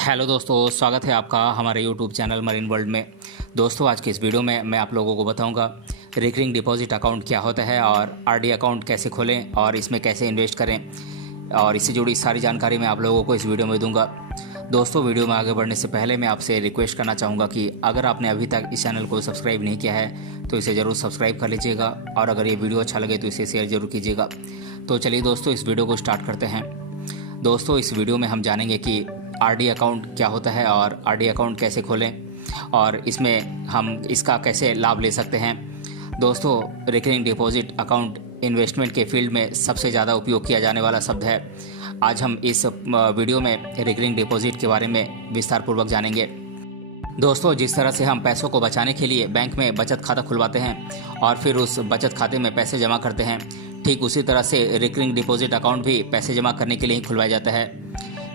Hello दोस्तों, स्वागत है आपका हमारे यूट्यूब चैनल मरीन वर्ल्ड में। दोस्तों, आज की इस वीडियो में मैं आप लोगों को बताऊंगा रिकरिंग डिपॉजिट अकाउंट क्या होता है और आरडी अकाउंट कैसे खोलें और इसमें कैसे इन्वेस्ट करें, और इससे जुड़ी सारी जानकारी मैं आप लोगों को इस वीडियो में दूंगा। दोस्तों, वीडियो में आगे बढ़ने से पहले मैं आपसे रिक्वेस्ट करना चाहूँगा कि अगर आपने अभी तक इस चैनल को सब्सक्राइब नहीं किया है तो इसे ज़रूर सब्सक्राइब कर लीजिएगा, और अगर ये वीडियो अच्छा लगे तो इसे शेयर ज़रूर कीजिएगा। तो चलिए दोस्तों, इस वीडियो को स्टार्ट करते हैं। दोस्तों, इस वीडियो में हम जानेंगे कि आरडी अकाउंट क्या होता है और आरडी अकाउंट कैसे खोलें और इसमें हम इसका कैसे लाभ ले सकते हैं। दोस्तों, रिकरिंग डिपॉजिट अकाउंट इन्वेस्टमेंट के फील्ड में सबसे ज़्यादा उपयोग किया जाने वाला शब्द है। आज हम इस वीडियो में रिकरिंग डिपॉजिट के बारे में विस्तार पूर्वक जानेंगे। दोस्तों, जिस तरह से हम पैसों को बचाने के लिए बैंक में बचत खाता खुलवाते हैं और फिर उस बचत खाते में पैसे जमा करते हैं, ठीक उसी तरह से रिकरिंग डिपॉजिट अकाउंट भी पैसे जमा करने के लिए ही खुलवाया जाता है।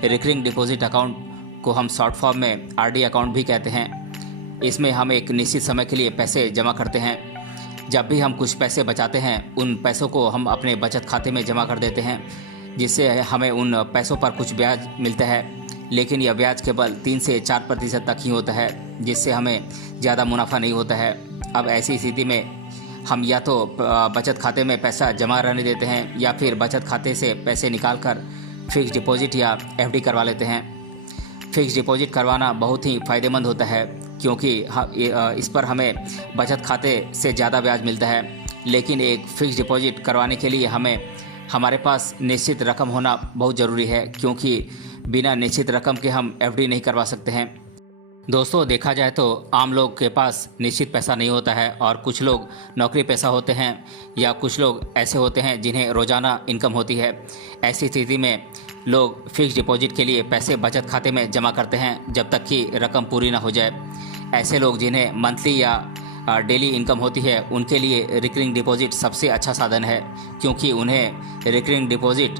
रिकरिंग डिपॉजिट अकाउंट को हम शॉर्ट फॉर्म में आरडी अकाउंट भी कहते हैं। इसमें हम एक निश्चित समय के लिए पैसे जमा करते हैं। जब भी हम कुछ पैसे बचाते हैं, उन पैसों को हम अपने बचत खाते में जमा कर देते हैं, जिससे हमें उन पैसों पर कुछ ब्याज मिलता है, लेकिन यह ब्याज केवल 3 से 4% तक ही होता है, जिससे हमें ज़्यादा मुनाफा नहीं होता है। अब ऐसी स्थिति में हम या तो बचत खाते में पैसा जमा रहने देते हैं या फिर बचत खाते से पैसे निकाल कर फिक्स डिपॉजिट या एफडी करवा लेते हैं। फिक्स डिपॉजिट करवाना बहुत ही फ़ायदेमंद होता है, क्योंकि इस पर हमें बचत खाते से ज़्यादा ब्याज मिलता है। लेकिन एक फिक्स डिपॉजिट करवाने के लिए हमारे पास निश्चित रकम होना बहुत ज़रूरी है, क्योंकि बिना निश्चित रकम के हम एफडी नहीं करवा सकते हैं। दोस्तों, देखा जाए तो आम लोग के पास निश्चित पैसा नहीं होता है, और कुछ लोग नौकरी पेशा होते हैं या कुछ लोग ऐसे होते हैं जिन्हें रोज़ाना इनकम होती है। ऐसी स्थिति में लोग फिक्स डिपॉजिट के लिए पैसे बचत खाते में जमा करते हैं जब तक कि रकम पूरी ना हो जाए। ऐसे लोग जिन्हें मंथली या डेली इनकम होती है, उनके लिए रिकरिंग डिपॉजिट सबसे अच्छा साधन है, क्योंकि उन्हें रिकरिंग डिपॉजिट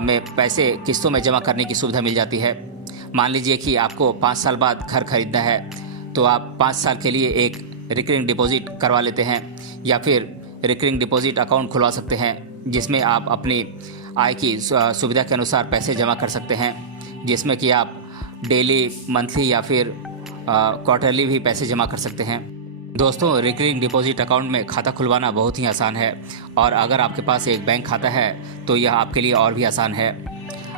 में पैसे किस्तों में जमा करने की सुविधा मिल जाती है। मान लीजिए कि आपको 5 साल बाद घर खरीदना है, तो आप 5 साल के लिए एक रिकरिंग डिपॉजिट करवा लेते हैं, या फिर रिकरिंग डिपॉजिट अकाउंट खुलवा सकते हैं, जिसमें आप अपनी आय की सुविधा के अनुसार पैसे जमा कर सकते हैं, जिसमें कि आप डेली, मंथली या फिर क्वार्टरली भी पैसे जमा कर सकते हैं। दोस्तों, रिकरिंग डिपॉजिट अकाउंट में खाता खुलवाना बहुत ही आसान है, और अगर आपके पास एक बैंक खाता है तो यह आपके लिए और भी आसान है।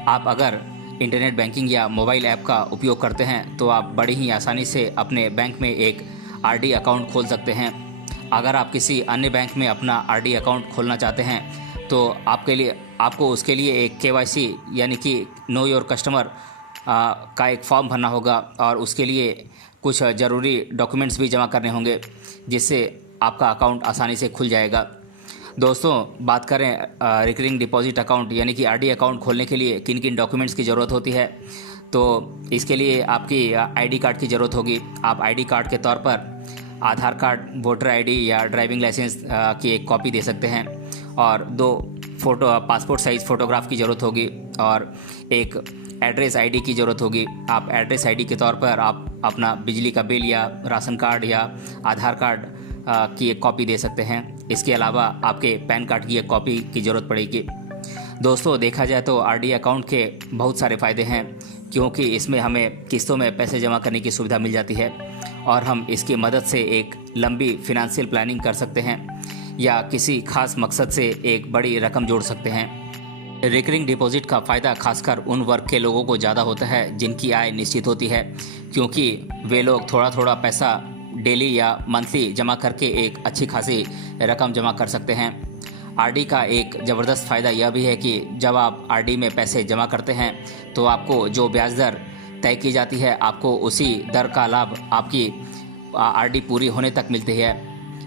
आप अगर इंटरनेट बैंकिंग या मोबाइल ऐप का उपयोग करते हैं तो आप बड़ी ही आसानी से अपने बैंक में एक आरडी अकाउंट खोल सकते हैं। अगर आप किसी अन्य बैंक में अपना आरडी अकाउंट खोलना चाहते हैं तो आपको उसके लिए एक केवाईसी यानी कि नो योर कस्टमर का एक फॉर्म भरना होगा, और उसके लिए कुछ ज़रूरी डॉक्यूमेंट्स भी जमा करने होंगे, जिससे आपका अकाउंट आसानी से खुल जाएगा। दोस्तों, बात करें रिकरिंग डिपॉजिट अकाउंट यानी कि आरडी अकाउंट खोलने के लिए किन किन डॉक्यूमेंट्स की ज़रूरत होती है, तो इसके लिए आपकी आईडी कार्ड की ज़रूरत होगी। आप आईडी कार्ड के तौर पर आधार कार्ड, वोटर आईडी या ड्राइविंग लाइसेंस की एक कॉपी दे सकते हैं, और 2 पासपोर्ट साइज़ फ़ोटोग्राफ की ज़रूरत होगी, और एक एड्रेस आईडी की ज़रूरत होगी। आप एड्रेस आईडी के तौर पर आप अपना बिजली का बिल या राशन कार्ड या आधार कार्ड की एक कॉपी दे सकते हैं। इसके अलावा आपके पैन कार्ड की एक कॉपी की ज़रूरत पड़ेगी। दोस्तों, देखा जाए तो आरडी अकाउंट के बहुत सारे फ़ायदे हैं, क्योंकि इसमें हमें किस्तों में पैसे जमा करने की सुविधा मिल जाती है, और हम इसकी मदद से एक लंबी फिनंशियल प्लानिंग कर सकते हैं या किसी खास मकसद से एक बड़ी रकम जोड़ सकते हैं। रिकरिंग डिपॉजिट का फ़ायदा खासकर उन वर्ग के लोगों को ज़्यादा होता है जिनकी आय निश्चित होती है, क्योंकि वे लोग थोड़ा थोड़ा पैसा डेली या मंथली जमा करके एक अच्छी खासी रकम जमा कर सकते हैं। आरडी का एक ज़बरदस्त फ़ायदा यह भी है कि जब आप आरडी में पैसे जमा करते हैं तो आपको जो ब्याज दर तय की जाती है, आपको उसी दर का लाभ आपकी आरडी पूरी होने तक मिलती है।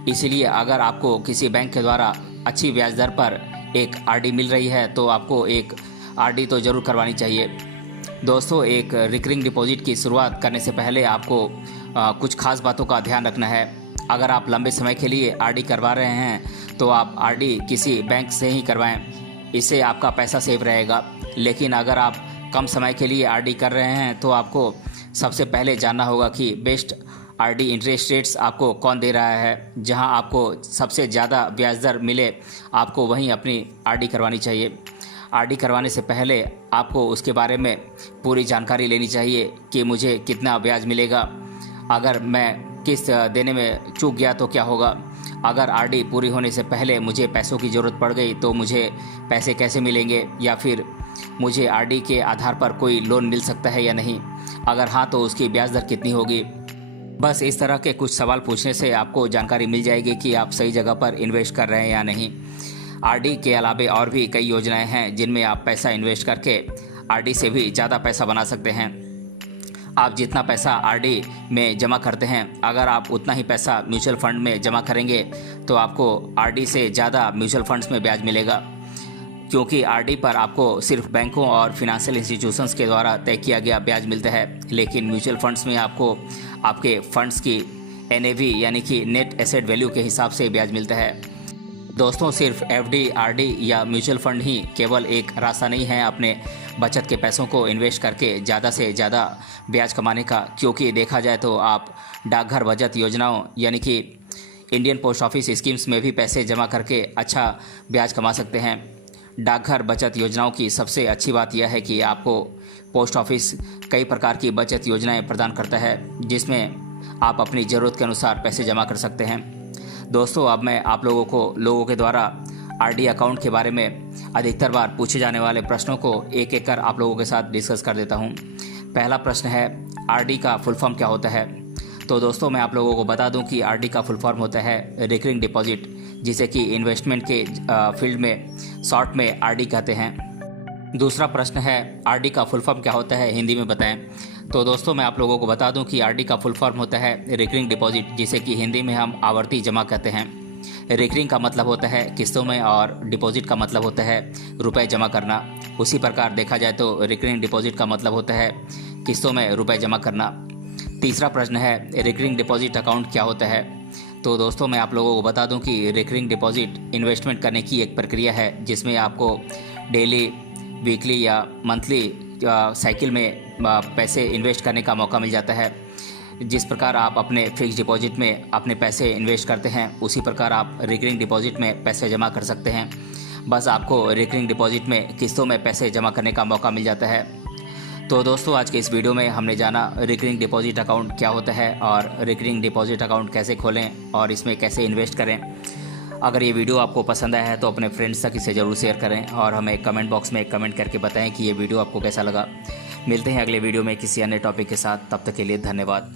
इसीलिए अगर आपको किसी बैंक के द्वारा अच्छी ब्याज दर पर एक आरडी मिल रही है तो आपको एक आरडी तो ज़रूर करवानी चाहिए। दोस्तों, एक रिकरिंग डिपॉजिट की शुरुआत करने से पहले आपको कुछ खास बातों का ध्यान रखना है। अगर आप लंबे समय के लिए आरडी करवा रहे हैं तो आप आरडी किसी बैंक से ही करवाएं, इससे आपका पैसा सेव रहेगा। लेकिन अगर आप कम समय के लिए आरडी कर रहे हैं तो आपको सबसे पहले जानना होगा कि बेस्ट आरडी इंटरेस्ट रेट्स आपको कौन दे रहा है। जहां आपको सबसे ज़्यादा ब्याज दर मिले, आपको वहीं अपनी आरडी करवानी चाहिए। आरडी करवाने से पहले आपको उसके बारे में पूरी जानकारी लेनी चाहिए कि मुझे कितना ब्याज मिलेगा, अगर मैं किस्त देने में चूक गया तो क्या होगा, अगर आरडी पूरी होने से पहले मुझे पैसों की ज़रूरत पड़ गई तो मुझे पैसे कैसे मिलेंगे, या फिर मुझे आरडी के आधार पर कोई लोन मिल सकता है या नहीं, अगर हाँ तो उसकी ब्याज दर कितनी होगी। बस इस तरह के कुछ सवाल पूछने से आपको जानकारी मिल जाएगी कि आप सही जगह पर इन्वेस्ट कर रहे हैं या नहीं। आरडी के अलावा और भी कई योजनाएं हैं जिनमें आप पैसा इन्वेस्ट करके आरडी से भी ज़्यादा पैसा बना सकते हैं। आप जितना पैसा आरडी में जमा करते हैं, अगर आप उतना ही पैसा म्यूचुअल फंड में जमा करेंगे तो आपको आरडी से ज़्यादा म्यूचुअल फंड्स में ब्याज मिलेगा, क्योंकि आरडी पर आपको सिर्फ बैंकों और फिनेंशियल इंस्टीट्यूशंस के द्वारा तय किया गया ब्याज मिलता है, लेकिन म्यूचुअल फंड्स में आपको आपके फंड्स की एनएवी यानी कि नेट एसेट वैल्यू के हिसाब से ब्याज मिलता है। दोस्तों, सिर्फ एफडी, आरडी या म्यूचुअल फंड ही केवल एक रास्ता नहीं है अपने बचत के पैसों को इन्वेस्ट करके ज़्यादा से ज़्यादा ब्याज कमाने का, क्योंकि देखा जाए तो आप डाकघर बचत योजनाओं यानी कि इंडियन पोस्ट ऑफिस स्कीम्स में भी पैसे जमा करके अच्छा ब्याज कमा सकते हैं। डाकघर बचत योजनाओं की सबसे अच्छी बात यह है कि आपको पोस्ट ऑफिस कई प्रकार की बचत योजनाएं प्रदान करता है, जिसमें आप अपनी ज़रूरत के अनुसार पैसे जमा कर सकते हैं। दोस्तों, अब मैं आप लोगों के द्वारा आरडी अकाउंट के बारे में अधिकतर बार पूछे जाने वाले प्रश्नों को एक एक कर आप लोगों के साथ डिस्कस कर देता हूं। पहला प्रश्न है, आरडी का फुल फॉर्म क्या होता है? तो दोस्तों, मैं आप लोगों को बता दूं कि आरडी का फुल फॉर्म होता है रिकरिंग डिपॉजिट, जिसे कि इन्वेस्टमेंट के फील्ड में शॉर्ट में आरडी कहते हैं। दूसरा प्रश्न है, आरडी का फुल फॉर्म क्या होता है, हिंदी में बताएं। तो दोस्तों, मैं आप लोगों को बता दूं कि आरडी का फुल फॉर्म होता है रिकरिंग डिपॉजिट, जिसे कि हिंदी में हम आवर्ती जमा कहते हैं। रिकरिंग का मतलब होता है किस्तों में और डिपॉजिट का मतलब होता है रुपए जमा करना। उसी प्रकार देखा जाए तो रिकरिंग डिपॉजिट का मतलब होता है किस्तों में रुपए जमा करना। तीसरा प्रश्न है, रिकरिंग डिपॉजिट अकाउंट क्या होता है? तो दोस्तों, मैं आप लोगों को बता दूं कि रिकरिंग डिपॉजिट इन्वेस्टमेंट करने की एक प्रक्रिया है जिसमें आपको डेली, वीकली या मंथली साइकिल में पैसे इन्वेस्ट करने का मौका मिल जाता है। जिस प्रकार आप अपने फिक्स डिपॉजिट में अपने पैसे इन्वेस्ट करते हैं, उसी प्रकार आप रिकरिंग डिपॉजिट में पैसे जमा कर सकते हैं। बस आपको रिकरिंग डिपॉजिट में किस्तों में पैसे जमा करने का मौका मिल जाता है। तो दोस्तों, आज के इस वीडियो में हमने जाना रिकरिंग डिपॉजिट अकाउंट क्या होता है और रिकरिंग डिपॉजिट अकाउंट कैसे खोलें और इसमें कैसे इन्वेस्ट करें। अगर ये वीडियो आपको पसंद आया है तो अपने फ्रेंड्स तक इसे ज़रूर शेयर करें और हमें कमेंट बॉक्स में एक कमेंट करके बताएं कि ये वीडियो आपको कैसा लगा। मिलते हैं अगले वीडियो में किसी अन्य टॉपिक के साथ, तब तक के लिए धन्यवाद।